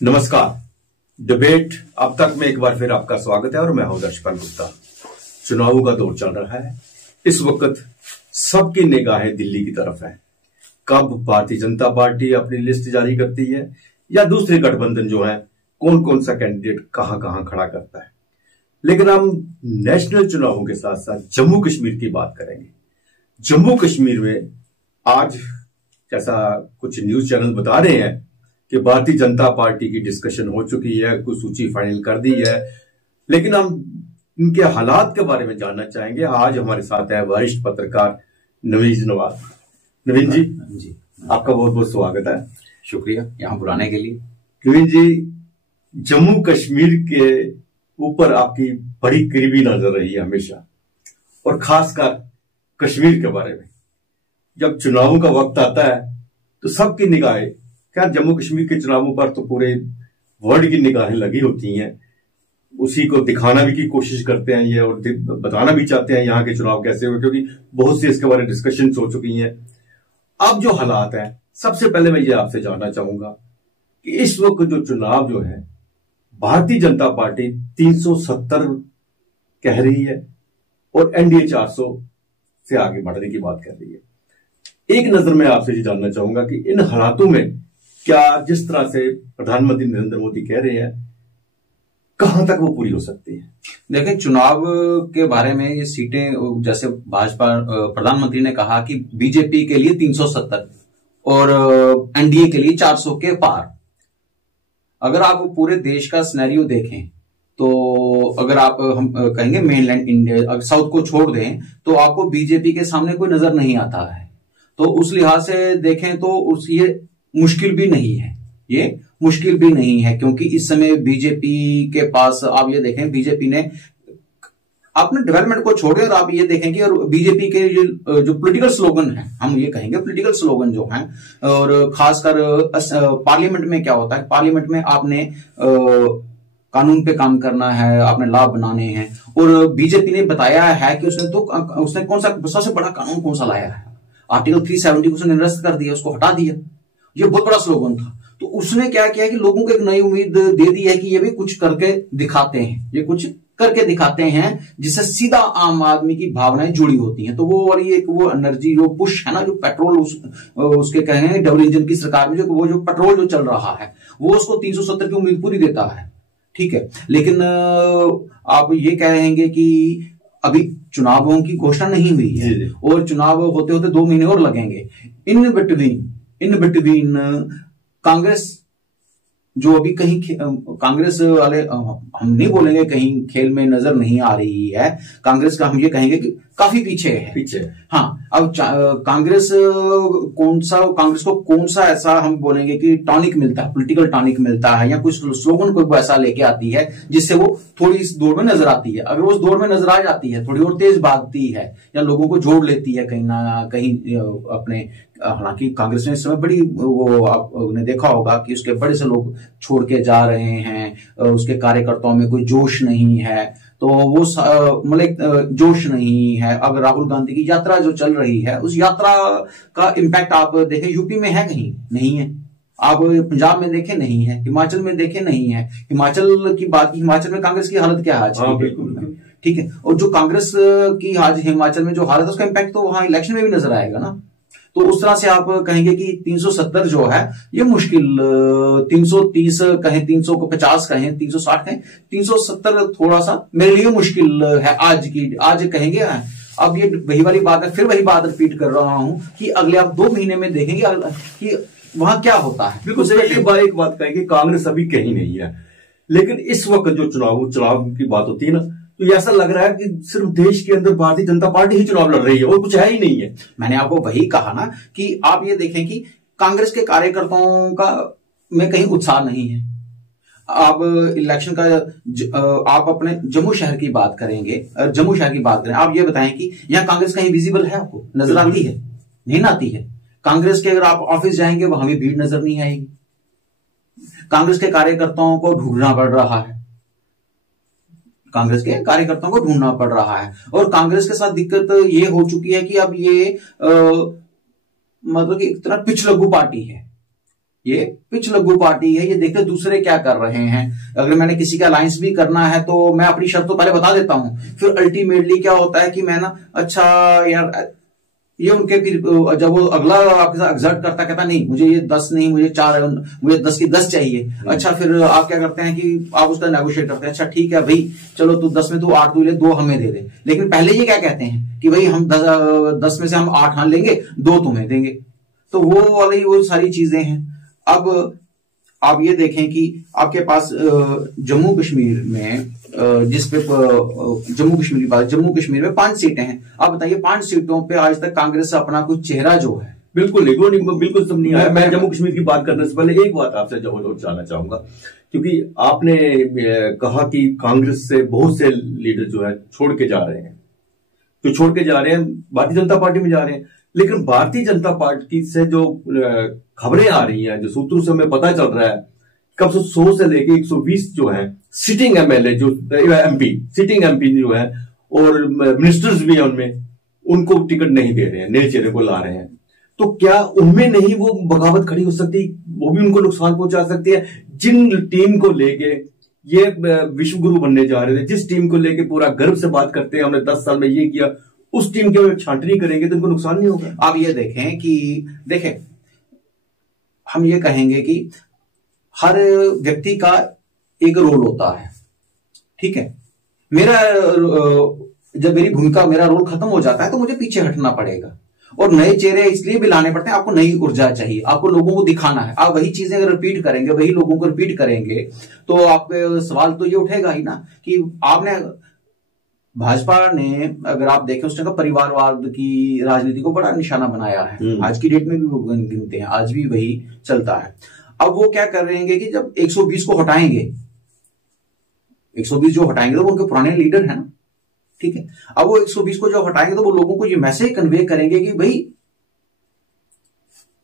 नमस्कार। डिबेट अब तक में एक बार फिर आपका स्वागत है और मैं हूं दर्शपाल गुप्ता। चुनावों का दौर चल रहा है। इस वक्त सबकी निगाहें दिल्ली की तरफ है। कब भारतीय जनता पार्टी अपनी लिस्ट जारी करती है या दूसरे गठबंधन जो है कौन कौन सा कैंडिडेट कहां कहां खड़ा करता है। लेकिन हम नेशनल चुनावों के साथ साथ जम्मू कश्मीर की बात करेंगे। जम्मू कश्मीर में आज जैसा कुछ न्यूज चैनल बता रहे हैं कि भारतीय जनता पार्टी की डिस्कशन हो चुकी है, कुछ सूची फाइनल कर दी है, लेकिन हम इनके हालात के बारे में जानना चाहेंगे। आज हमारे साथ है वरिष्ठ पत्रकार नवीन नवाज। नवीन जी, आपका बहुत बहुत स्वागत है। शुक्रिया यहाँ बुलाने के लिए। नवीन जी, जम्मू कश्मीर के ऊपर आपकी बड़ी करीबी नजर रही है हमेशा, और खासकर कश्मीर के बारे में। जब चुनावों का वक्त आता है तो सबकी निगाहें, क्या जम्मू कश्मीर के चुनावों पर तो पूरे वर्ल्ड की निगाहें लगी होती हैं। उसी को दिखाना भी की कोशिश करते हैं ये, और बताना भी चाहते हैं यहाँ के चुनाव कैसे हुए, क्योंकि बहुत सी इसके बारे में डिस्कशन हो चुकी हैं। अब जो हालात है, सबसे पहले मैं ये आपसे जानना चाहूंगा कि इस वक्त जो चुनाव जो है, भारतीय जनता पार्टी 370 कह रही है और एनडीए 400 से आगे बढ़ने की बात कर रही है। एक नजर में आपसे ये जानना चाहूंगा कि इन हालातों में क्या जिस तरह से प्रधानमंत्री नरेंद्र मोदी कह रहे हैं, कहां तक वो पूरी हो सकती है? देखिए, चुनाव के बारे में ये सीटें, जैसे भाजपा प्रधानमंत्री ने कहा कि बीजेपी के लिए 370 और एनडीए के लिए 400 के पार। अगर आप पूरे देश का सिनेरियो देखें तो अगर आप हम कहेंगे मेनलैंड इंडिया, अगर साउथ को छोड़ दें तो आपको बीजेपी के सामने कोई नजर नहीं आता है। तो उस लिहाज से देखें तो ये मुश्किल भी नहीं है, ये मुश्किल भी नहीं है, क्योंकि इस समय बीजेपी के पास आप ये देखें, बीजेपी ने अपने डेवलपमेंट को छोड़े और आप ये देखेंगे, और बीजेपी के जो पॉलिटिकल स्लोगन है, हम ये कहेंगे पॉलिटिकल स्लोगन जो हैं, और खासकर पार्लियामेंट में क्या होता है, पार्लियामेंट में आपने कानून पे काम करना है, आपने लॉ बनाने हैं, और बीजेपी ने बताया है कि उसने कौन सा सबसे बड़ा कानून कौन सा लाया है, आर्टिकल 370 को उसने निरस्त कर दिया, उसको हटा दिया। ये बहुत बड़ा स्लोगन था। तो उसने क्या किया कि लोगों को एक नई उम्मीद दे दी है कि ये भी कुछ करके दिखाते हैं, ये कुछ करके दिखाते हैं जिससे सीधा आम आदमी की भावनाएं जुड़ी होती हैं। तो वो वाली एक वो एनर्जी, जो पुश है ना, जो पेट्रोल उसके कहेंगे डबल इंजन की सरकार में जो पेट्रोल जो चल रहा है, वो उसको 370 की उम्मीद पूरी देता है। ठीक है, लेकिन आप ये कहेंगे कि अभी चुनावों की घोषणा नहीं हुई है और चुनाव होते होते 2 महीने और लगेंगे। इन बिटवीन कांग्रेस जो अभी कहीं कांग्रेस वाले, हम नहीं बोलेंगे कहीं खेल में नजर नहीं आ रही है, कांग्रेस का हम ये कहेंगे कि काफी पीछे है। हाँ, अब कांग्रेस को कौन सा ऐसा हम बोलेंगे कि टॉनिक मिलता है, पॉलिटिकल टॉनिक मिलता है, या कुछ स्लोगन कोई ऐसा लेके आती है जिससे वो थोड़ी इस दौड़ में नजर आती है। अगर वो उस दौड़ में नजर आ जाती है, थोड़ी और तेज भागती है या लोगों को जोड़ लेती है कहीं ना कहीं अपने, हालांकि कांग्रेस ने इस समय बड़ी, वो आपने देखा होगा कि उसके बड़े से लोग छोड़ के जा रहे हैं, उसके कार्यकर्ताओं में कोई जोश नहीं है, तो वो मतलब जोश नहीं है। अब राहुल गांधी की यात्रा जो चल रही है, उस यात्रा का इम्पैक्ट आप देखें, यूपी में है कहीं नहीं है, आप पंजाब में देखें नहीं है, हिमाचल में देखें नहीं है। हिमाचल की बात की, हिमाचल में कांग्रेस की हालत क्या है आज? बिल्कुल ठीक है, और जो कांग्रेस की आज हिमाचल में जो हालत है, उसका इम्पैक्ट तो वहां इलेक्शन में भी नजर आएगा ना। तो उस तरह से आप कहेंगे कि 370 जो है ये मुश्किल, 330 कहें, 350 कहें, 360 कहें, 370 थोड़ा सा मेरे लिए मुश्किल है आज कहेंगे। अब ये वही वाली बात है, फिर वही बात रिपीट कर रहा हूं कि अगले आप 2 महीने में देखेंगे कि वहां क्या होता है। बिल्कुल सही। एक बात कहेंगे, कांग्रेस अभी कहीं नहीं है, लेकिन इस वक्त जो चुनाव की बात होती है ना, तो ऐसा लग रहा है कि सिर्फ देश के अंदर भारतीय जनता पार्टी ही चुनाव लड़ रही है और कुछ है ही नहीं है। मैंने आपको वही कहा ना कि आप ये देखें कि कांग्रेस के कार्यकर्ताओं का में कहीं उत्साह नहीं है। आप इलेक्शन का आप अपने जम्मू शहर की बात करेंगे, जम्मू शहर की बात करें, आप ये बताएं कि यहाँ कांग्रेस कहीं विजिबल है, आपको नजर आती है? नहीं आती है। कांग्रेस के अगर आप ऑफिस जाएंगे वहां भी भीड़ नजर नहीं आएगी। कांग्रेस के कार्यकर्ताओं को ढूंढना पड़ रहा है, कांग्रेस के कार्यकर्ताओं को ढूंढना पड़ रहा है। और कांग्रेस के साथ दिक्कत ये हो चुकी है कि अब ये मतलब कि एक तरह पिछलग्गू पार्टी है। ये पिछलग्गू पार्टी है, ये देखते दूसरे क्या कर रहे हैं। अगर मैंने किसी का अलायंस भी करना है तो मैं अपनी शर्त तो पहले बता देता हूं, फिर अल्टीमेटली क्या होता है कि मैं ना अच्छा यार ये उनके फिर जब वो अगला आपके साथ एग्जर्ट करता, कहता नहीं मुझे ये 10 नहीं, मुझे 4, मुझे 10 की 10 चाहिए। अच्छा फिर आप क्या करते हैं कि आप उसका नेगोशिएट करते हैं, अच्छा ठीक है भाई चलो तू 10 में तू 8 तू ले, 2 हमें दे दे। लेकिन पहले ये क्या कहते हैं कि भाई हम 10 में से हम 8 हाँ लेंगे, 2 तुम्हें देंगे। तो वो वाली वो सारी चीजें हैं। अब आप ये देखें कि आपके पास जम्मू कश्मीर में जिसपे जम्मू कश्मीर की बात, जम्मू कश्मीर में 5 सीटें हैं। आप बताइए 5 सीटों पे आज तक कांग्रेस अपना कुछ चेहरा जो है बिल्कुल नहीं, वो नहीं, बिल्कुल सब नहीं आया। मैं जम्मू कश्मीर की बात करने से पहले एक बात आपसे जरूर जानना चाहूंगा, क्योंकि आपने कहा कि कांग्रेस से बहुत से लीडर जो है छोड़ के जा रहे हैं, तो छोड़ के जा रहे हैं भारतीय जनता पार्टी में जा रहे हैं। लेकिन भारतीय जनता पार्टी से जो खबरें आ रही हैं, जो सूत्रों से हमें पता चल रहा है, कब से 100 से लेके 120 जो है सिटिंग एमएलए जो एमपी सिटिंग एमपी जो है और मिनिस्टर्स भी हैं उनमें, उनको टिकट नहीं दे रहे हैं, नए चेहरे को ला रहे हैं। तो क्या उनमें नहीं वो बगावत खड़ी हो सकती, वो भी उनको नुकसान पहुंचा सकती है? जिन टीम को लेके ये विश्व गुरु बनने जा रहे थे, जिस टीम को लेके पूरा गर्व से बात करते हैं हमने 10 साल में ये किया, उस टीम की छांटनी करेंगे तो उनको नुकसान नहीं होगा। आप ये देखें कि देखें हम ये कहेंगे कि हर व्यक्ति का एक रोल होता है, ठीक है। मेरा जब मेरी भूमिका, मेरा रोल खत्म हो जाता है तो मुझे पीछे हटना पड़ेगा, और नए चेहरे इसलिए भी लाने पड़ते हैं। आपको नई ऊर्जा चाहिए, आपको लोगों को दिखाना है। आप वही चीजें अगर रिपीट करेंगे, वही लोगों को रिपीट करेंगे, तो आप सवाल तो ये उठेगा ही ना कि आपने, भाजपा ने अगर आप देखें उसने परिवारवाद की राजनीति को बड़ा निशाना बनाया है। आज की डेट में भी वो गिनते हैं, आज भी वही चलता है। अब वो क्या कर रहे हैं कि जब 120 को हटाएंगे, 120 जो हटाएंगे तो वो उनके पुराने लीडर हैं ना, ठीक है। अब वो 120 को जो हटाएंगे तो वो लोगों को ये मैसेज कन्वे करेंगे कि भाई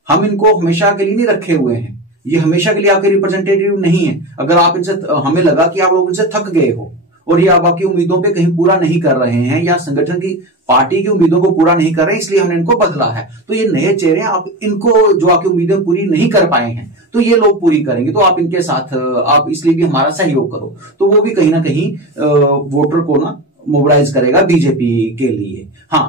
हम इनको हमेशा के लिए नहीं रखे हुए हैं, ये हमेशा के लिए आपके रिप्रेजेंटेटिव नहीं है। अगर आप इनसे, हमें लगा कि आप लोग इनसे थक गए हो और ये आप आपकी उम्मीदों पे कहीं पूरा नहीं कर रहे हैं, या संगठन की पार्टी की उम्मीदों को पूरा नहीं कर रहे हैं, इसलिए हमने इनको बदला है। तो ये नए चेहरे, आप इनको जो आपकी उम्मीदें पूरी नहीं कर पाए हैं तो ये लोग पूरी करेंगे, तो आप इनके साथ, आप इसलिए भी हमारा सहयोग करो। तो वो भी कहीं ना कहीं वोटर को ना मोबिलाइज करेगा बीजेपी के लिए। हाँ,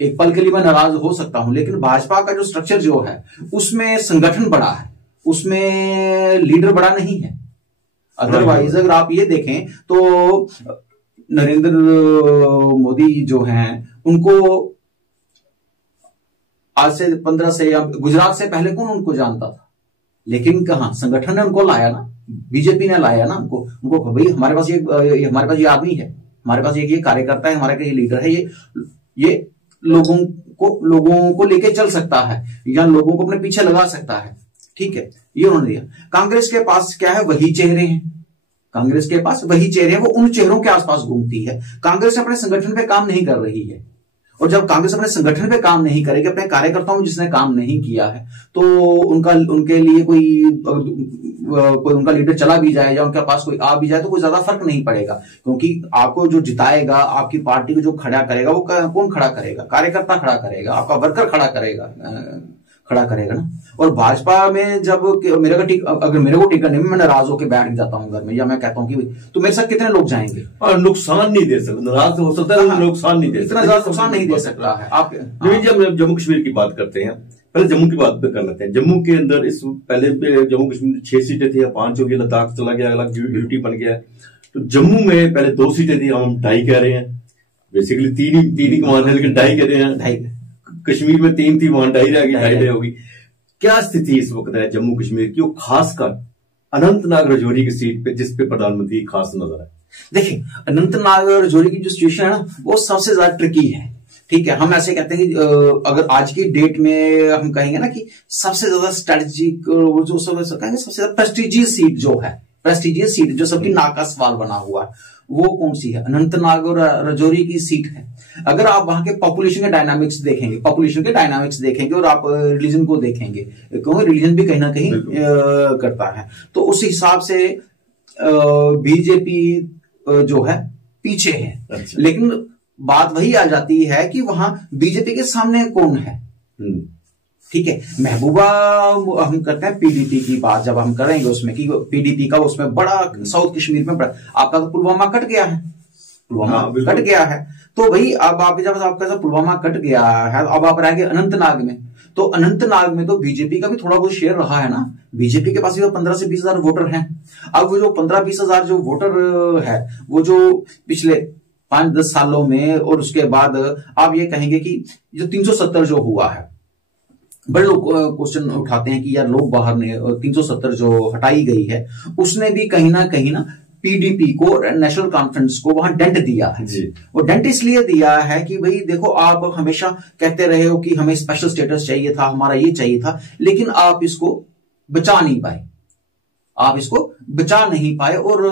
एक पल के लिए मैं नाराज हो सकता हूं, लेकिन भाजपा का जो स्ट्रक्चर जो है उसमें संगठन बड़ा है, उसमें लीडर बड़ा नहीं है। अदरवाइज अगर आप ये देखें तो नरेंद्र मोदी जो हैं उनको आज से 15 से या गुजरात से पहले कौन उनको जानता था, लेकिन कहां संगठन ने उनको लाया ना, बीजेपी ने लाया ना उनको भाई हमारे पास ये आदमी है, हमारे पास ये कार्यकर्ता है, हमारे का ये लीडर है, ये लोगों को लेके चल सकता है या लोगों को अपने पीछे लगा सकता है, ठीक है। ये उन्होंने दिया। कांग्रेस के पास क्या है, वही चेहरे हैं, कांग्रेस के पास वही चेहरे हैं, वो उन चेहरों के आसपास घूमती है। कांग्रेस अपने संगठन पे काम नहीं कर रही है, और जब कांग्रेस अपने संगठन पे काम नहीं करेगी, अपने कार्यकर्ताओं में जिसने काम नहीं किया है, तो उनके लिए कोई उनका लीडर चला भी जाए या उनके पास कोई आ भी जाए तो कोई ज्यादा फर्क नहीं पड़ेगा, क्योंकि आपको जो जिताएगा, आपकी पार्टी को जो खड़ा करेगा, वो कौन खड़ा करेगा? कार्यकर्ता खड़ा करेगा, आपका वर्कर खड़ा करेगा ना। और भाजपा में जब अगर मेरे को टिकट नहीं, मैं नाराज होकर बैठ जाता हूँ घर में, या मैं कहता हूँ कि तो मेरे साथ कितने लोग जाएंगे, और नुकसान नहीं दे सकते, नाराज हो सकता है, नुकसान नहीं दे सकता, इतना ज्यादा नुकसान नहीं दे सकता है। आप जब जम्मू कश्मीर की बात करते हैं, पहले जम्मू की बात कर लेते हैं। जम्मू के अंदर इस पहले जम्मू कश्मीर 6 सीटें थी, 5 हो गई, लद्दाख चला गया, अलग यूनिटी बन गया। तो जम्मू में पहले 2 सीटें थी, हम 2.5 कह रहे हैं, बेसिकली 3 ही कमान है, लेकिन 2.5 कह रहे हैं। 2.5 कश्मीर में 3 थी, वहां 2.5 रह गई, 2.5 होगी। क्या स्थिति इस वक्त है जम्मू कश्मीर की, खासकर अनंतनाग राजौरी की सीट पे, जिसपे प्रधानमंत्री खास नजर है? देखिए, अनंतनाग राजौरी की जो सिचुएशन है ना, वो सबसे ज्यादा ट्रिकी है, ठीक है। हम ऐसे कहते हैं कि अगर आज की डेट में हम कहेंगे ना कि सबसे ज्यादा स्ट्रेटेजिक, जो कहेंगे सबसे ज्यादा प्रेस्टिजियस सीट जो है, प्रेस्टिजियस सीट जो सबकी नाक का सवाल बना हुआ है, वो कौन सी है? अनंतनाग और राजौरी की सीट है। अगर आप वहां के पॉपुलेशन के डायनामिक्स देखेंगे, और आप रिलीजन को देखेंगे, क्योंकि रिलीजन भी कहीं ना कहीं करता है, तो उस हिसाब से बीजेपी जो है पीछे है। अच्छा। लेकिन बात वही आ जाती है कि वहां बीजेपी के सामने कौन है? ठीक है। महबूबा, हम करते हैं पीडीपी की बात, जब हम करेंगे उसमें कि पीडीपी का उसमें बड़ा साउथ कश्मीर में बड़ा, आपका तो पुलवामा कट गया है, पुलवामा कट गया है। तो भाई अब आप जब आपका पुलवामा कट गया है, अब आप रह गए अनंतनाग में। तो अनंतनाग में तो बीजेपी का भी थोड़ा बहुत शेयर रहा है ना, बीजेपी के पास भी 15 से 20 हजार वोटर हैं। अब वो जो 15-20 हजार जो वोटर है, वो जो पिछले 5-10 सालों में, और उसके बाद आप ये कहेंगे कि जो 370 जो हुआ है, बड़े लोग क्वेश्चन उठाते हैं कि यार लोग बाहर ने 370 जो हटाई गई है, उसने भी कहीं ना पीडीपी को, नेशनल कॉन्फ्रेंस को वहां डेंट दिया है जी। वो डेंट इसलिए दिया है कि भाई देखो, आप हमेशा कहते रहे हो कि हमें स्पेशल स्टेटस चाहिए था, हमारा ये चाहिए था, लेकिन आप इसको बचा नहीं पाए, आप इसको बचा नहीं पाए। और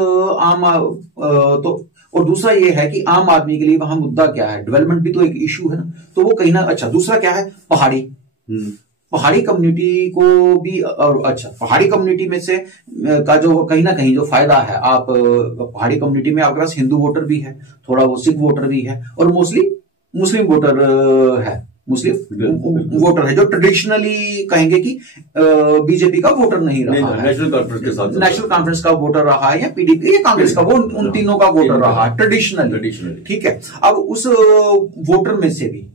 और दूसरा ये है कि आम आदमी के लिए वहां मुद्दा क्या है, डेवलपमेंट भी तो एक इशू है ना, तो वो कहीं ना, अच्छा दूसरा क्या है, पहाड़ी कम्युनिटी को भी, और अच्छा पहाड़ी कम्युनिटी में से का जो कहीं ना कहीं जो फायदा है, आप पहाड़ी कम्युनिटी में आपके पास हिंदू वोटर भी है, थोड़ा वो सिख वोटर भी है, और मोस्टली मुस्लिम वोटर है, मुस्लिम वोटर है, जो ट्रेडिशनली कहेंगे कि बीजेपी का वोटर नहीं रहा है, नेशनल कॉन्फ्रेंस का वोटर रहा है, या पीडीपी या कांग्रेस का, वो उन तीनों का वोटर रहा है ट्रेडिशनली, ठीक है। अब उस वोटर में से भी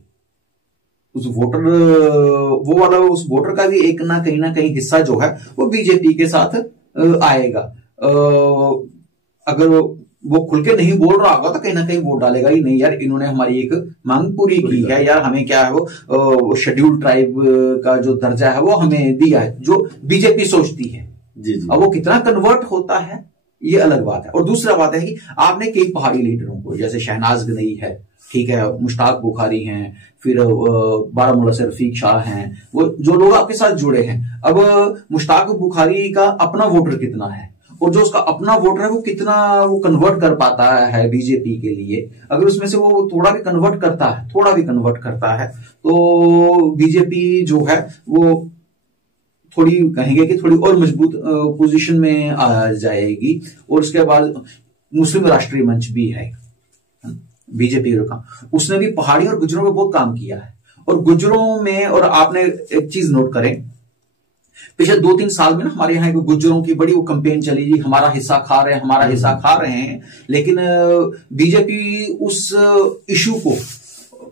उस वोटर का भी एक ना कहीं हिस्सा जो है वो बीजेपी के साथ आएगा। अगर वो खुल के नहीं बोल रहा होगा तो कहीं ना कहीं वोट डालेगा ही, नहीं यार इन्होंने हमारी एक मांग पूरी की है, यार हमें क्या है वो शेड्यूल्ड ट्राइब का जो दर्जा है वो हमें दिया है, जो बीजेपी सोचती है जी। अब वो कितना कन्वर्ट होता है ये अलग बात है। और दूसरा बात है कि आपने कई पहाड़ी लीडरों को, जैसे शहनाज गनई है, ठीक है, मुश्ताक बुखारी हैं, फिर बारामूला से रफीक शाह हैं, वो जो लोग आपके साथ जुड़े हैं। अब मुश्ताक बुखारी का अपना वोटर कितना है, और जो उसका अपना वोटर है वो कितना वो कन्वर्ट कर पाता है बीजेपी के लिए, अगर उसमें से वो थोड़ा भी कन्वर्ट करता है तो बीजेपी जो है वो थोड़ी कहेंगे कि थोड़ी और मजबूत पोजीशन में आ जाएगी। और उसके बाद मुस्लिम राष्ट्रीय मंच भी है बीजेपी का, उसने भी पहाड़ी और गुजरों में बहुत काम किया है। और गुजरों में, और आपने एक चीज नोट करें, पिछले 2-3 साल में ना हमारे यहाँ गुजरों की बड़ी वो कैंपेन चली जी, हमारा हिस्सा खा रहे हैं, लेकिन बीजेपी उस इशू को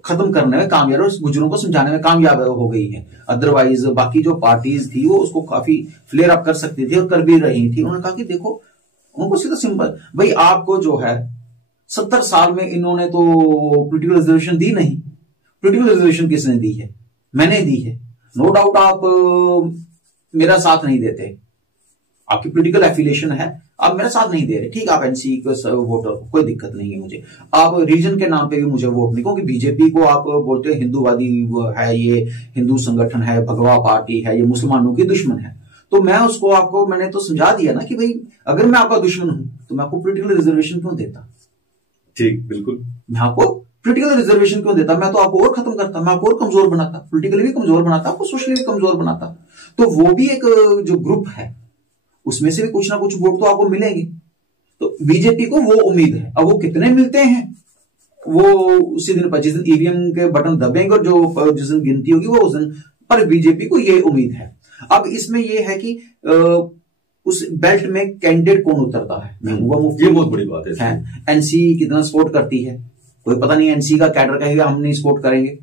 खत्म करने में कामयाब, और गुजरों को समझाने में कामयाब हो गई है। अदरवाइज बाकी जो पार्टीज थी वो उसको काफी फ्लेयर अप कर सकती थी और कर भी रही थी। उन्होंने कहा कि देखो, उनको सीधा सिंपल, भाई आपको जो है 70 साल में इन्होंने तो पॉलिटिकल रिजर्वेशन दी नहीं। पॉलिटिकल रिजर्वेशन किसने दी है? मैंने दी है। नो डाउट आप मेरा साथ नहीं देते, आपकी पॉलिटिकल एफिलिएशन है, आप मेरा साथ नहीं दे रहे, ठीक, आप एनसी को वोटर, कोई दिक्कत नहीं है मुझे। आप रीजन के नाम पे भी मुझे वोट नहीं, क्योंकि बीजेपी को आप बोलते हैं हिंदूवादी है, ये हिंदू संगठन है, भगवा पार्टी है, ये मुसलमानों की दुश्मन है। तो मैं उसको आपको मैंने तो समझा दिया ना कि भाई अगर मैं आपका दुश्मन हूं तो मैं आपको पॉलिटिकल रिजर्वेशन क्यों देता? ठीक, बिल्कुल, मैं आपको पॉलिटिकल रिजर्वेशन क्यों देता? मैं तो आपको और खत्म करता, मैं आपको और कमजोर बनाता, पॉलिटिकली भी कमजोर बनाता, आपको सोशली भी कमजोर बनाता। तो वो भी एक जो ग्रुप है उसमें से भी कुछ ना कुछ वोट तो आपको मिलेंगे। तो बीजेपी को वो उम्मीद है। अब वो कितने मिलते हैं वो उसी दिन पर, जिस दिन ईवीएम के बटन दबेंगे और जो जिस दिन गिनती होगी वो उस दिन पर बीजेपी को ये उम्मीद है। अब इसमें ये है कि उस बेल्ट में कैंडिडेट कौन उतरता है, महबूबा मुफ्ती, ये बहुत बड़ी बात है। एनसी कितना सपोर्ट करती है, कोई पता नहीं, एनसी का कैडर कहेगा हम नहीं सपोर्ट करेंगे,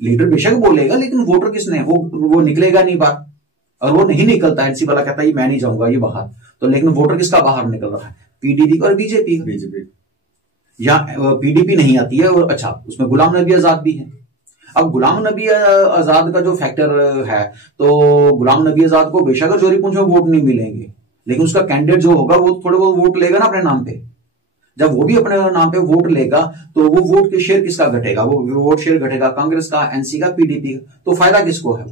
लीडर बेशक बोलेगा, लेकिन वोटर किसने, वो निकलेगा नहीं बाहर। और वो नहीं निकलता, एनसी वाला कहता है मैं नहीं जाऊंगा ये बाहर, तो लेकिन वोटर किसका बाहर निकल रहा है? पीडीपी और बीजेपी। या पीडीपी नहीं आती है। और अच्छा, उसमें गुलाम नबी आजाद भी है। अब गुलाम नबी आजाद का जो फैक्टर है, तो गुलाम नबी आजाद को बेशक जोरीपुंज में वोट नहीं मिलेंगे, लेकिन उसका कैंडिडेट जो होगा वो थोड़े बहुत वोट लेगा ना अपने नाम पे। जब वो भी अपने नाम पे वोट लेगा तो वो वोट के शेयर किसका घटेगा? वो वोट शेयर घटेगा कांग्रेस का, एनसी का, पीडीपी का। तो फायदा किसको है?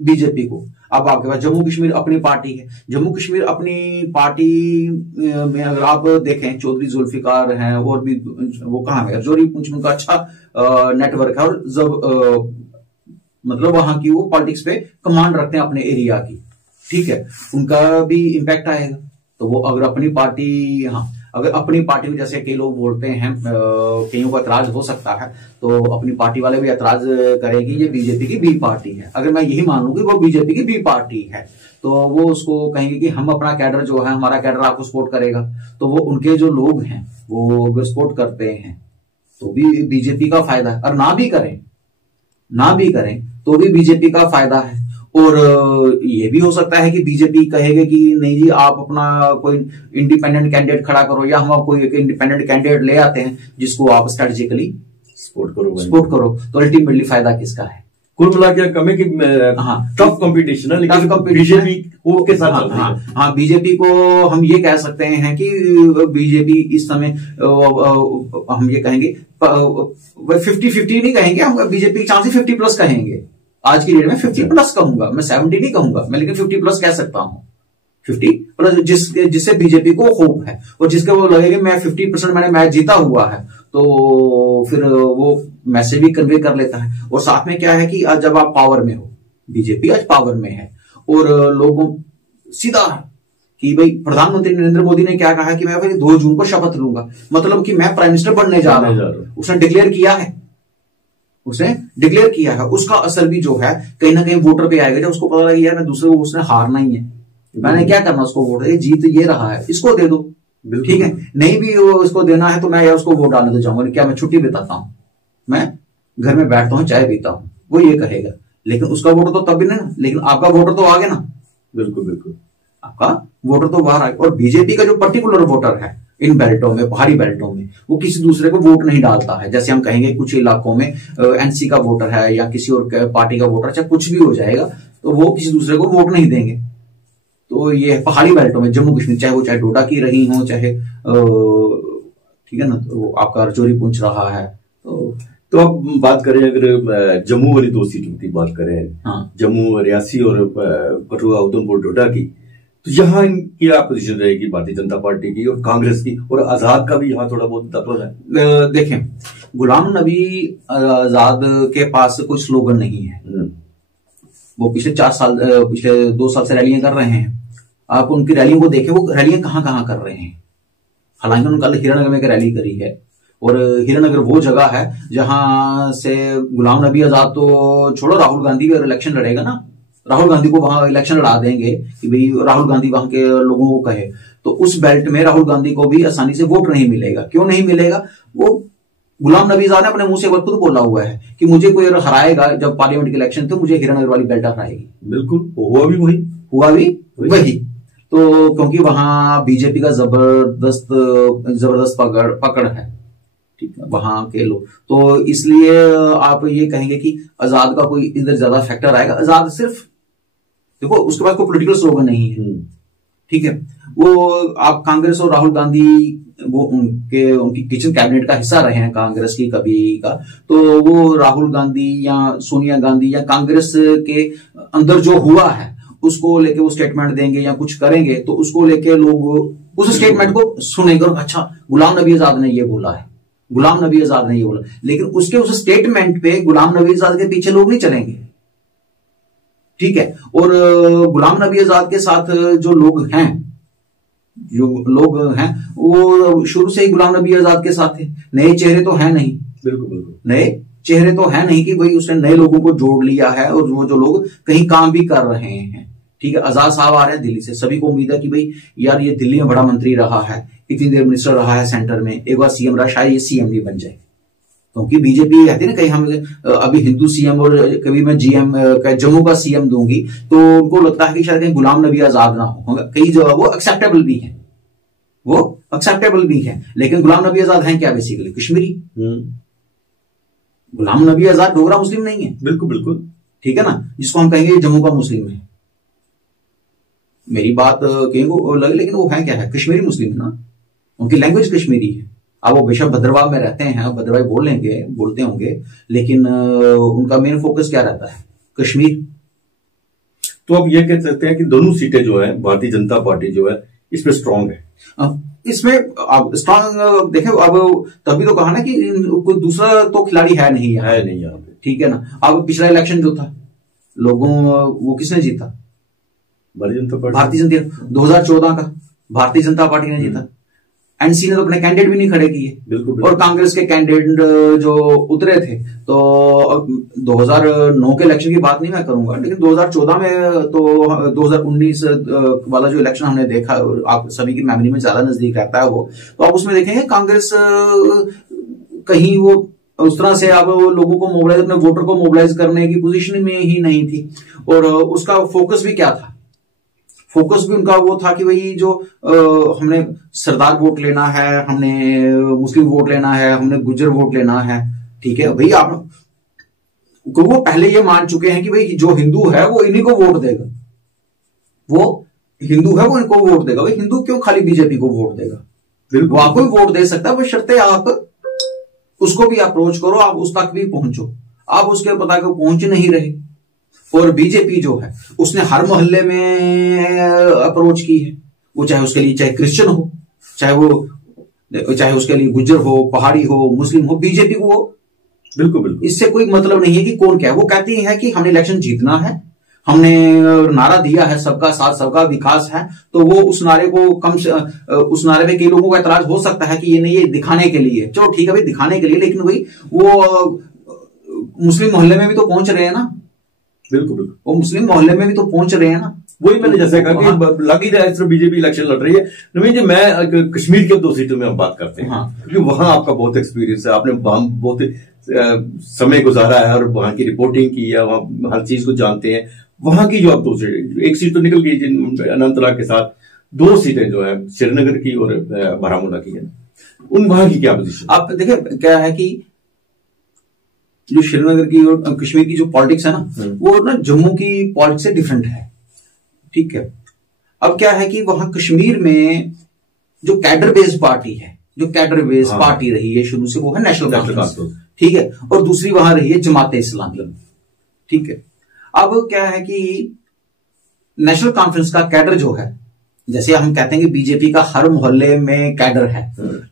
बीजेपी को। अब आपके पास जम्मू कश्मीर अपनी पार्टी है, जम्मू कश्मीर अपनी पार्टी में अगर आप देखें, चौधरी जुल्फिकार हैं और भी वो कहाँ है, जोरीपुंज में का अच्छा नेटवर्क है, और जब मतलब वहां की वो पॉलिटिक्स पे कमांड रखते हैं अपने एरिया की, ठीक है, उनका भी इंपैक्ट आएगा। तो वो अगर अपनी पार्टी, हाँ, अगर अपनी पार्टी में, जैसे कई लोग बोलते हैं, कईयों को एतराज हो सकता है, तो अपनी पार्टी वाले भी एतराज करेंगे ये बीजेपी की बी पार्टी है। अगर मैं यही मान लूं कि वो बीजेपी की बी पार्टी है, तो वो उसको कहेंगे कि हम अपना कैडर जो है, हमारा कैडर आपको सपोर्ट करेगा। तो वो उनके जो लोग हैं वो अगर सपोर्ट करते हैं तो भी बीजेपी का फायदा है, और ना भी करें तो भी बीजेपी का फायदा है। और ये भी हो सकता है कि बीजेपी कहेगा कि नहीं जी, आप अपना कोई इंडिपेंडेंट कैंडिडेट खड़ा करो, या हम कोई एक इंडिपेंडेंट कैंडिडेट ले आते हैं जिसको आप स्ट्रेटेजिकली सपोर्ट करो। तो अल्टीमेटली फायदा किसका है? कुल मिला के कम है कि टफ कंपटीशन है, लेकिन बीजेपी के साथ चल रही है। हाँ, बीजेपी को हम ये कह सकते हैं कि बीजेपी इस समय हम ये कहेंगे 50-50 नहीं कहेंगे, हम बीजेपी के चांसेस 50+ कहेंगे। आज की डेट में 50+ कहूंगा, मैं 70 नहीं कहूंगा, मैं लेकिन 50+ कह सकता हूं। 50+ जिससे बीजेपी को होप है, और जिसके वो लगेगा मैं 50% मैंने मैच जीता हुआ है, तो फिर वो मैसेज भी कन्वे कर लेता है। और साथ में क्या है कि आज जब आप पावर में हो, बीजेपी आज पावर में है, और लोगों सीधा कि भाई प्रधानमंत्री नरेंद्र मोदी ने क्या कहा कि मैं भाई 2 जून को शपथ लूंगा, मतलब कि मैं प्राइम मिनिस्टर बनने जा रहा हूं। उसने डिक्लेयर किया है, उसका असर भी जो है कहीं ना कहीं वोटर पे आएगा। जब उसको पता लगे यार मैं दूसरे को, उसने हारना ही है, मैंने क्या करना उसको वोट, जीत ये रहा है, इसको दे दो, ठीक है। नहीं भी वो उसको देना है तो मैं यार उसको वोट डालने तो जाऊंगा, क्या मैं छुट्टी बिताता हूं, मैं घर में बैठता हूं, चाय पीता हूं, वो ये कहेगा। लेकिन उसका वोटर तो तब भी नहीं ना, लेकिन आपका वोटर तो आ गया ना। बिल्कुल आपका वोटर तो बाहर आ गया। और बीजेपी का जो पर्टिकुलर वोटर है इन बेल्टों में, पहाड़ी बेल्टों में, वो किसी दूसरे को वोट नहीं डालता है। जैसे हम कहेंगे कुछ इलाकों में एनसी का वोटर है या किसी और पार्टी का वोटर, चाहे कुछ भी हो जाएगा, तो वो किसी दूसरे को वोट नहीं देंगे। तो ये पहाड़ी बेल्टों में, जम्मू कश्मीर, चाहे डोडा की रही हो, चाहे ठीक है ना, तो आपका रजौरी पुंछ रहा है। तो अब बात करें, अगर जम्मू वाली 2 सीटों की बात करें, हाँ, जम्मू, रियासी और कठुआ, उधमपुर, डोडा की, तो यहाँ इनकी क्या पोजीशन रहेगी भारतीय जनता पार्टी की और कांग्रेस की, और आजाद का भी यहाँ थोड़ा बहुत दखल है? देखें, गुलाम नबी आजाद के पास कोई स्लोगन नहीं है। वो पिछले 2 साल से रैलियां कर रहे हैं। आप उनकी रैलियों को देखें, वो रैलियां कहां कर रहे हैं। हालांकि उन्होंने कल हीरानगर में एक रैली करी है, और हीरानगर वो जगह है जहां से गुलाम नबी आजाद तो छोड़ो, राहुल गांधी भी अगर इलेक्शन लड़ेगा ना, राहुल गांधी को वहां इलेक्शन लड़ा देंगे कि भाई राहुल गांधी वहां के लोगों को कहे, तो उस बेल्ट में राहुल गांधी को भी आसानी से वोट नहीं मिलेगा। क्यों नहीं मिलेगा? वो गुलाम नबी आजाद ने अपने मुंह से खुद बोला हुआ है कि मुझे कोई अगर हराएगा जब पार्लियामेंट के इलेक्शन, तो मुझे हीरानगर वाली बेल्ट हराएगी। बिल्कुल, हुआ भी वही। तो क्योंकि वहां बीजेपी का जबरदस्त पकड़ है, ठीक है, वहां के लोग, तो इसलिए आप ये कहेंगे कि आजाद का कोई इधर ज्यादा फैक्टर आएगा। आजाद सिर्फ देखो, उसके बाद कोई पॉलिटिकल स्लोगन नहीं है, ठीक है। वो आप कांग्रेस और राहुल गांधी, वो उनकी किचन कैबिनेट का हिस्सा रहे हैं कांग्रेस की कभी का, तो वो राहुल गांधी या सोनिया गांधी या कांग्रेस के अंदर जो हुआ है उसको लेके वो स्टेटमेंट देंगे या कुछ करेंगे, तो उसको लेके लोग उस स्टेटमेंट को सुनेंगे और अच्छा, गुलाम नबी आजाद ने ये बोला है, गुलाम नबी आजाद ने ये बोला। लेकिन उसके उस स्टेटमेंट पे गुलाम नबी आजाद के पीछे लोग नहीं चलेंगे, ठीक है। और गुलाम नबी आजाद के साथ जो लोग हैं वो शुरू से ही गुलाम नबी आजाद के साथ थे। नए चेहरे तो है नहीं, बिल्कुल नए चेहरे तो है नहीं कि भाई उसने नए लोगों को जोड़ लिया है, और वो जो लोग कहीं काम भी कर रहे हैं, ठीक है। आजाद साहब आ रहे हैं दिल्ली से, सभी को उम्मीद है कि भाई यार ये दिल्ली में बड़ा मंत्री रहा है, इतनी देर मिनिस्टर रहा है सेंटर में, एक बार सीएम रहा, शायद ये सीएम भी बन जाए। क्योंकि बीजेपी कहती है ना कहीं हम अभी हिंदू सीएम और कभी मैं जीएम जम्मू का सीएम दूंगी, तो उनको लगता है कि शायद कहीं गुलाम नबी आजाद ना हो। कई जगह वो एक्सेप्टेबल भी है, लेकिन गुलाम नबी आजाद हैं क्या? बेसिकली कश्मीरी। गुलाम नबी आजाद डोगरा मुस्लिम नहीं है, बिल्कुल, ठीक है ना, जिसको हम कहेंगे जम्मू का मुस्लिम है। मेरी बात कहीं को लगे, लेकिन वो है क्या है? कश्मीरी मुस्लिम है ना, उनकी लैंग्वेज कश्मीरी है। अब वो बेशक भद्रवाह में रहते हैं, भद्रवाही बोलते होंगे, लेकिन उनका मेन फोकस क्या रहता है? कश्मीर। तो अब ये कह सकते हैं कि दोनों सीटें जो है भारतीय जनता पार्टी जो है इसमें स्ट्रांग है। इसमें अब स्ट्रांग देखे, अब तभी तो कहा ना कि कोई दूसरा तो खिलाड़ी है नहीं यहाँ पे, ठीक है ना। अब पिछला इलेक्शन जो था वो किसने जीता? भारतीय जनता पार्टी। 2014 का भारतीय जनता पार्टी ने जीता। एनसी ने तो अपने कैंडिडेट भी नहीं खड़े किए। बिल्कुल। और कांग्रेस के कैंडिडेट जो उतरे थे, तो 2009 के इलेक्शन की बात नहीं मैं करूंगा, लेकिन 2014 में तो 2019 वाला जो इलेक्शन हमने देखा, आप सभी की मेमोरी में ज्यादा नजदीक रहता है वो, तो आप उसमें देखेंगे कांग्रेस कहीं वो उस तरह से अब लोगों को मोबिलाइज, अपने वोटर को मोबिलाइज करने की पोजीशन में ही नहीं थी। और उसका फोकस भी क्या था, फोकस भी उनका वो था कि भाई जो हमने सरदार वोट लेना है, हमने मुस्लिम वोट लेना है, हमने गुज्जर वोट लेना है। ठीक है भाई, आप वो पहले ये मान चुके हैं कि भाई जो हिंदू है वो इन्हीं को वोट देगा, वो हिंदू है वो इनको वोट देगा। भाई हिंदू क्यों खाली बीजेपी को वोट देगा, वो आपको भी वोट दे सकता है, वो शर्तें आप उसको भी अप्रोच करो, आप उस तक भी पहुंचो। आप उसके पता को पहुंच नहीं रहे। और बीजेपी जो है उसने हर मोहल्ले में अप्रोच की है, वो चाहे उसके लिए चाहे क्रिश्चियन हो, चाहे उसके लिए गुज्जर हो, पहाड़ी हो, मुस्लिम हो, बीजेपी को बिल्कुल इससे कोई मतलब नहीं है कि कौन क्या है। वो कहती है कि हमने इलेक्शन जीतना है, हमने नारा दिया है सबका साथ सबका विकास है, तो वो उस नारे को उस नारे में कई लोगों का एतराज हो सकता है कि ये नहीं, ये दिखाने के लिए, चलो ठीक है भाई दिखाने के लिए, लेकिन भाई वो मुस्लिम मोहल्ले में भी तो पहुंच रहे हैं ना। बिल्कुल वो मुस्लिम मोहल्ले में भी तो पहुंच रहे हैं ना। वही मैंने जैसे कहा कि लग ही रहा है बीजेपी इलेक्शन लड़ रही है। नवीन जी, मैं कश्मीर के 2 सीटों में हम बात करते हैं, क्योंकि वहां आपका बहुत एक्सपीरियंस है, आपने बहुत समय गुजारा है और वहां की रिपोर्टिंग की है, वहां हर चीज को जानते हैं। वहां की जो आप 2 सीटें, एक सीट तो निकल गई अनंतनाग के साथ, 2 सीटें जो है श्रीनगर की और बारामूला की है, उन वहां की क्या पोजीशन? आप देखिए क्या है कि जो श्रीनगर की और कश्मीर की जो पॉलिटिक्स है ना, वो ना जम्मू की पॉलिटिक्स से डिफरेंट है। ठीक है, अब क्या है कि वहां कश्मीर में जो कैडर बेस्ड पार्टी है, जो कैडर बेस्ड पार्टी रही है शुरू से, वो है नेशनल कॉन्फ्रेंस। ठीक है, और दूसरी वहां रही है जमाते इस्लामी। ठीक है, अब क्या है कि नेशनल कॉन्फ्रेंस का कैडर जो है, जैसे हम कहते हैं कि बीजेपी का हर मोहल्ले में कैडर है,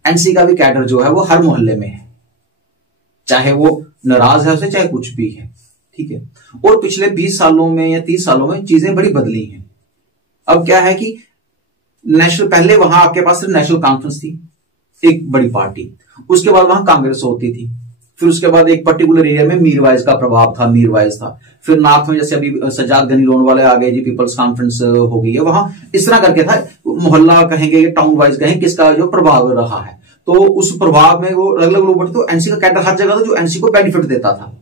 एनसी का भी कैडर जो है वो हर मोहल्ले में है, चाहे वो नाराज है उसे, चाहे कुछ भी है। ठीक है, और पिछले 20 सालों में या 30 सालों में चीजें बड़ी बदली हैं। अब क्या है कि नेशनल, पहले वहां आपके पास सिर्फ नेशनल कॉन्फ्रेंस थी, एक बड़ी पार्टी, उसके बाद वहां कांग्रेस होती थी, फिर उसके बाद एक पर्टिकुलर एरिया में मीरवाइज का प्रभाव था, मीरवाइज था, फिर नॉर्थ में जैसे अभी सज्जाद गनी लोन वाले आ गए जी, पीपल्स कॉन्फ्रेंस हो गई है, वहां इस तरह करके था, मोहल्ला कहेंगे टाउन वाइज कहेंगे, किसका जो प्रभाव रहा है, तो उस प्रभाव में वो अलग अलग लोग बढ़ते, तो एनसी का कैडर हर जगह था जो एनसी को बेनिफिट देता था।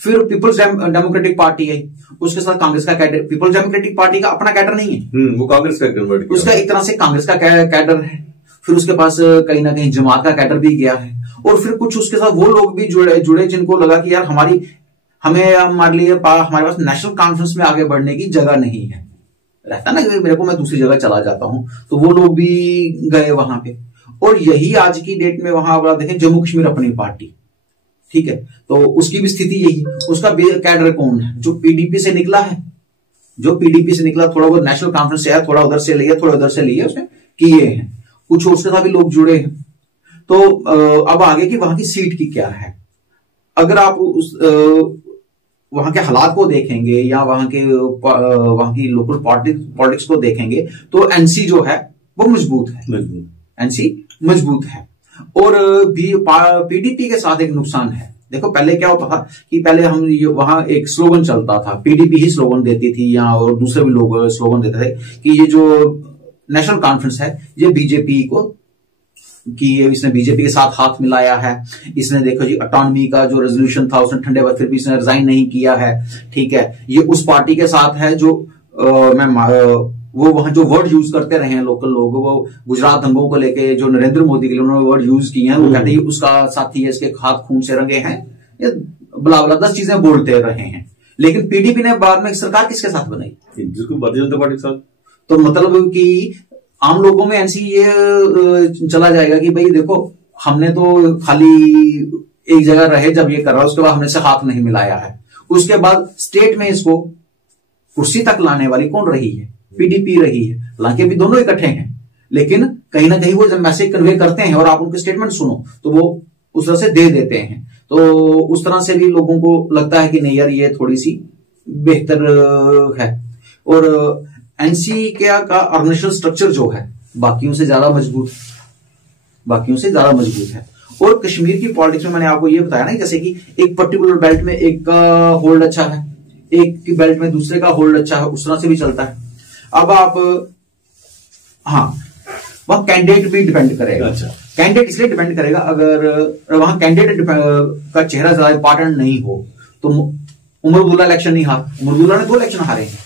फिर पीपल्स डेमोक्रेटिक पार्टी आई, उसके साथ कांग्रेस का कैडर, पीपल्स डेमोक्रेटिक पार्टी का अपना कैडर नहीं है, वो कांग्रेस का कन्वर्ट किया, उसका एक तरह से कांग्रेस का कैडर है। फिर उसके पास कहीं ना कहीं जमात का कैडर भी गया है, और फिर कुछ उसके साथ वो लोग भी जुड़े जिनको लगा कि यार हमारे लिए हमारे पास नेशनल कॉन्फ्रेंस में आगे बढ़ने की जगह नहीं है, रहता ना कि मेरे को मैं दूसरी जगह चला जाता हूं, तो वो लोग भी गए वहां पे। और यही आज की डेट में वहां आप देखें जम्मू कश्मीर अपनी पार्टी, ठीक है, तो उसकी भी स्थिति यही, उसका कैडर कौन है, जो पीडीपी से निकला है, जो पीडीपी से निकला, थोड़ा बहुत नेशनल कॉन्फ्रेंस से आया, थोड़ा उधर से लिया, थोड़ा उधर से लिए, उसने किए हैं, कुछ उसके साथ भी लोग जुड़े हैं। तो अब आगे की वहां की सीट की क्या है, अगर आप वहां के हालात को देखेंगे या वहां की लोकल पॉलिटिक्स को देखेंगे, तो एनसी जो है वो मजबूत है, एनसी मजबूत है। और पीडीपी के साथ एक नुकसान है, देखो पहले क्या होता था कि पहले हम वहां एक स्लोगन चलता था, पीडीपी ही स्लोगन देती थी या और दूसरे भी लोग स्लोगन देते थे कि ये जो नेशनल कॉन्फ्रेंस है ये बीजेपी को, कि इसने बीजेपी के साथ हाथ मिलाया है, इसने देखो जी ऑटोनॉमी का जो रेजोल्यूशन था उसने ठंडे बाद फिर भी इसने रिजाइन नहीं किया है, ठीक है, ये उस पार्टी के साथ है जो वो वहां जो वर्ड यूज करते रहे हैं लोकल लोग, वो गुजरात दंगों को लेके जो नरेंद्र मोदी के लिए उन्होंने वर्ड यूज किए हैं, वो कहते हैं उसका साथी है, इसके हाथ खून से रंगे हैं, ये बला बला 10 चीजें बोलते रहे हैं। लेकिन पीडीपी ने बाद में सरकार किसके साथ बनाई, जिसको भारतीय जनता पार्टी के साथ, तो मतलब कि आम लोगों में ऐसी ये चला जाएगा कि भाई देखो हमने तो खाली एक जगह रहे जब ये कर रहा है, उसके बाद हमने से हाथ नहीं मिलाया है। उसके बाद स्टेट में इसको कुर्सी तक लाने वाली कौन रही है, पीडीपी रही है, हालांकि अभी दोनों इकट्ठे हैं, लेकिन कहीं ना कहीं वो जब मैसेज कन्वे करते हैं और आप उनके स्टेटमेंट सुनो तो वो उस तरह से दे देते हैं, तो उस तरह से भी लोगों को लगता है कि नहीं यार ये थोड़ी सी बेहतर है। और एनसी का ऑर्गेनाइजेशनल स्ट्रक्चर जो है बाकियों से ज्यादा मजबूत, बाकियों से ज्यादा मजबूत है। और कश्मीर की पॉलिटिक्स में मैंने आपको ये बताया ना, जैसे कि एक पर्टिकुलर बेल्ट में एक का होल्ड अच्छा है, एक की बेल्ट में दूसरे का होल्ड अच्छा है, उस तरह से भी चलता है। अब आप हाँ, वहां कैंडिडेट भी डिपेंड करेगा। अच्छा, कैंडिडेट इसलिए डिपेंड करेगा, अगर वहां कैंडिडेट का चेहरा ज्यादा इंपॉर्टेंट नहीं हो तो उमर अब्दुल्ला इलेक्शन नहीं हार, उमर अब्दुल्ला ने 2 इलेक्शन हारे हैं।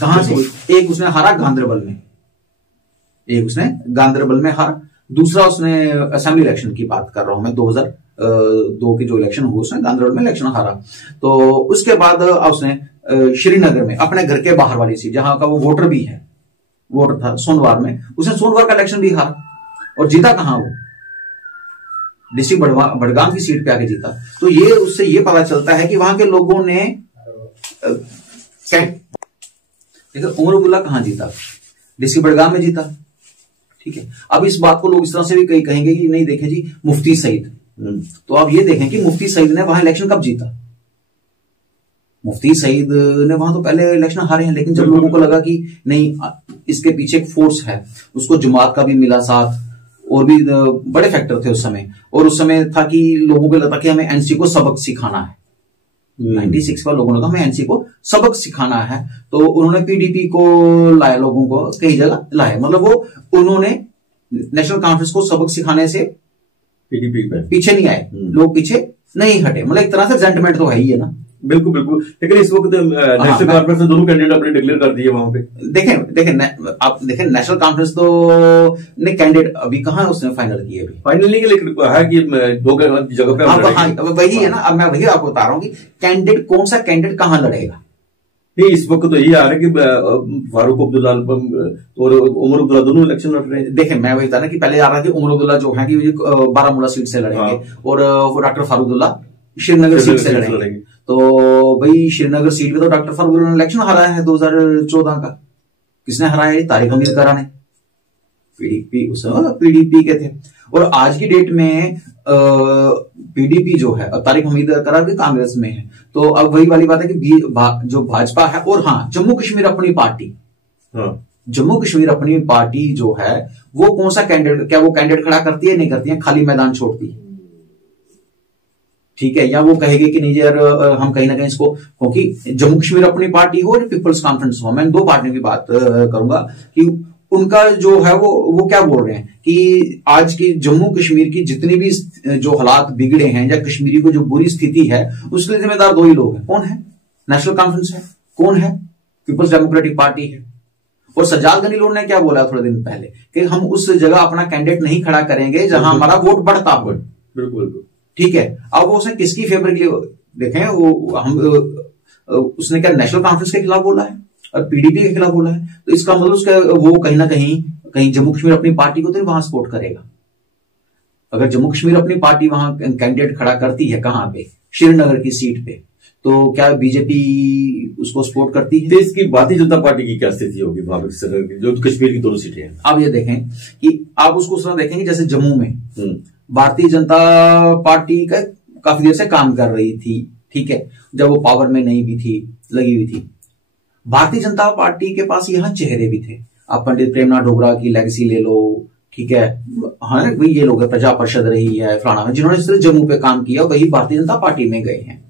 कहां से? एक उसने हारा गांधरबल में, एक उसने गांधरबल में हारा, दूसरा उसने असेंबली इलेक्शन की बात कर रहा हूं मैं, 2002 के जो इलेक्शन हुए उसने गांधरबल में इलेक्शन हारा। तो उसके बाद उसने श्रीनगर में अपने घर के बाहर वाली सीट, जहां का वो वोटर भी है, वोटर था सोनवार में, उसने सोनवार का इलेक्शन भी हारा। और जीता कहां? वो डिस्ट्रिक्ट बड़गाम की सीट पे आके जीता। तो ये उससे ये पता चलता है कि वहां के लोगों ने उमर अब्दुल्ला कहां जीता? डिस्ट्रिक्ट बड़गाम में जीता। ठीक है, अब इस बात को लोग इस तरह से भी कहेंगे कि नहीं, देखें जी मुफ्ती सईद, तो आप ये देखें कि मुफ्ती सईद ने वहां इलेक्शन कब जीता? मुफ्ती सईद ने वहां तो पहले इलेक्शन हारे हैं, लेकिन जब लोगों को लगा कि नहीं, इसके पीछे एक फोर्स है, उसको जमात का भी मिला साथ, और भी बड़े फैक्टर थे उस समय। और उस समय था कि लोगों को लगता कि हमें एनसी को सबक सिखाना है। 96 का लोगों ने कहा हमें एनसी को सबक सिखाना है, तो उन्होंने पीडीपी को लाया, लोगों को कई जगह लाया। मतलब वो उन्होंने नेशनल कॉन्फ्रेंस को सबक सिखाने से पीडीपी पे पीछे नहीं आए, लोग पीछे नहीं हटे। मतलब एक तरह से रिजेंटमेंट तो है ही है ना। बिल्कुल बिल्कुल, लेकिन इस वक्त नेशनल कॉन्फ्रेंस ने दोनों कैंडिडेट अपने डिक्लेयर कर दिए वहां पे। आप देखें नेशनल कॉन्फ्रेंस तो ने कैंडिडेट अभी कहां उसने फाइनल किए? अभी फाइनल नहीं, लेकिन है कि 2 जगह पे वही है ना। अब मैं वही आपको बता रहा हूँ कि कैंडिडेट कौन सा कैंडिडेट कहां लड़ेगा। नहीं, इस वक्त तो यही आ रहा है कि फारूक अब्दुल्ला और उमर अब्दुल्ला दोनों इलेक्शन लड़ रहे हैं। देखें, मैं वही बता रहा कि पहले आ रहा था उमर अब्दुल्ला जो है कि बारामूला सीट से लड़ेंगे, और डॉक्टर फारूक अब्दुल्ला श्रीनगर सीट से लड़ेंगे। तो भाई श्रीनगर सीट पे तो डॉक्टर फारूक ने इलेक्शन हराया है 2014 का। किसने हराया है? तारिक हमीद करा ने। पीडीपी उस पीडीपी के थे। और आज की डेट में पीडीपी जो है, तारिक हमीद करा भी कांग्रेस में है। तो अब वही वाली बात है कि जो भाजपा है, और हाँ, जम्मू कश्मीर अपनी पार्टी, जम्मू कश्मीर अपनी पार्टी जो है वो कौन सा कैंडिडेट, क्या वो कैंडिडेट खड़ा करती है? नहीं करती है, खाली मैदान छोड़ती है। ठीक है, या वो कहेगी कि नहीं यार हम कहीं ना कहीं इसको, क्योंकि जम्मू कश्मीर अपनी पार्टी हो और पीपल्स कॉन्फ्रेंस हो, मैं 2 पार्टियों की बात करूंगा कि उनका जो है वो क्या बोल रहे हैं कि आज की जम्मू कश्मीर की जितनी भी जो हालात बिगड़े हैं या कश्मीरी को जो बुरी स्थिति है, उसके जिम्मेदार 2 ही लोग हैं। कौन है? नेशनल कॉन्फ्रेंस है। कौन है? पीपल्स डेमोक्रेटिक पार्टी है। और सज्जाद गनी लोन ने क्या बोला थोड़े दिन पहले कि हम उस जगह अपना कैंडिडेट नहीं खड़ा करेंगे जहां हमारा वोट बढ़ता हो। बिल्कुल, ठीक है। अब वो उसने किसकी फेवर के लिए देखें, वो हम उसने क्या नेशनल कॉन्फ्रेंस के खिलाफ बोला है और पीडीपी के खिलाफ बोला है? तो इसका मतलब उसका वो कहीं ना कहीं जम्मू कश्मीर अपनी पार्टी को तो वहां सपोर्ट करेगा। अगर जम्मू कश्मीर अपनी पार्टी वहां कैंडिडेट खड़ा करती है, कहां पे? श्रीनगर की सीट पे, तो क्या बीजेपी उसको सपोर्ट करती है? देश की भारतीय जनता पार्टी की क्या स्थिति होगी वहां पे, जो कश्मीर की 2 सीटें हैं? आप ये देखें कि आप उसको उस तरह देखेंगे जैसे जम्मू में भारतीय जनता पार्टी का काफी देर से काम कर रही थी। ठीक है, जब वो पावर में नहीं भी थी, लगी हुई थी। भारतीय जनता पार्टी के पास यहां चेहरे भी थे। आप पंडित प्रेमनाथ डोगरा की लेगेसी ले लो, ठीक है, हाँ वही ये लोग प्रजा परिषद रही है फलाना में, जिन्होंने सिर्फ जम्मू पे काम किया, वही भारतीय जनता पार्टी में गए हैं।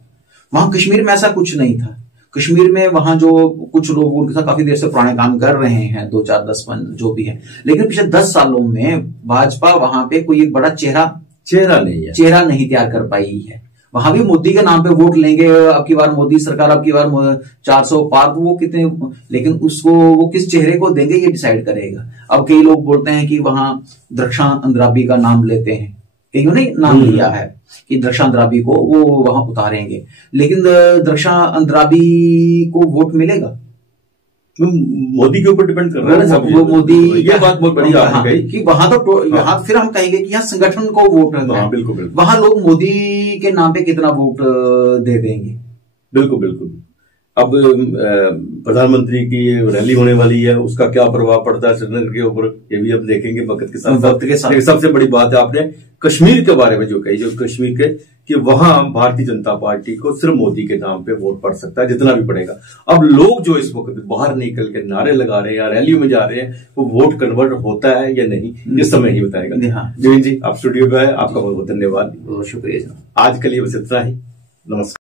वहां कश्मीर में ऐसा कुछ नहीं था। कश्मीर में वहां जो कुछ लोग उनके साथ काफी देर से पुराने काम कर रहे हैं, 2, 4, 10 जो भी है, लेकिन पिछले 10 सालों में भाजपा वहां पे कोई एक बड़ा चेहरा नहीं तैयार कर पाई है। वहां भी मोदी के नाम पे वोट लेंगे, अब की बार मोदी सरकार, अब की बार 400 पार, वो कितने, लेकिन उसको वो किस चेहरे को देंगे ये डिसाइड करेगा। अब कई लोग बोलते हैं कि वहां द्रक्षा अंद्राबी का नाम लेते हैं, कईयों ने नाम लिया है कि द्रक्षा अंद्राबी को वो वहां उतारेंगे, लेकिन द्रक्षा अंद्राबी को वोट मिलेगा? मोदी के ऊपर डिपेंड कर रहा है सब। वो मोदी, ये बात बहुत बड़ी बात है कि वहां तो यहाँ फिर हम कहेंगे कि यहाँ संगठन को वोट है। बिल्कुल, वहां लोग मोदी के नाम पे कितना वोट दे देंगे? बिल्कुल। अब प्रधानमंत्री की रैली होने वाली है, उसका क्या प्रभाव पड़ता है श्रीनगर के ऊपर, ये भी अब देखेंगे वक्त के साथ। लेकिन सबसे बड़ी बात है आपने कश्मीर के बारे में जो कही, जो कश्मीर के कि वहां भारतीय जनता पार्टी को सिर्फ मोदी के नाम पे वोट पड़ सकता है, जितना भी पड़ेगा। अब लोग जो इस वक्त बाहर निकल के नारे लगा रहे हैं या रैलियों में जा रहे हैं, वो वोट कन्वर्ट होता है या नहीं, ये समय ही बताएगा। हाँ जमीन जी, आप स्टूडियो में आए, आपका बहुत बहुत धन्यवाद, बहुत शुक्रिया। आज के लिए बस इतना ही, नमस्कार।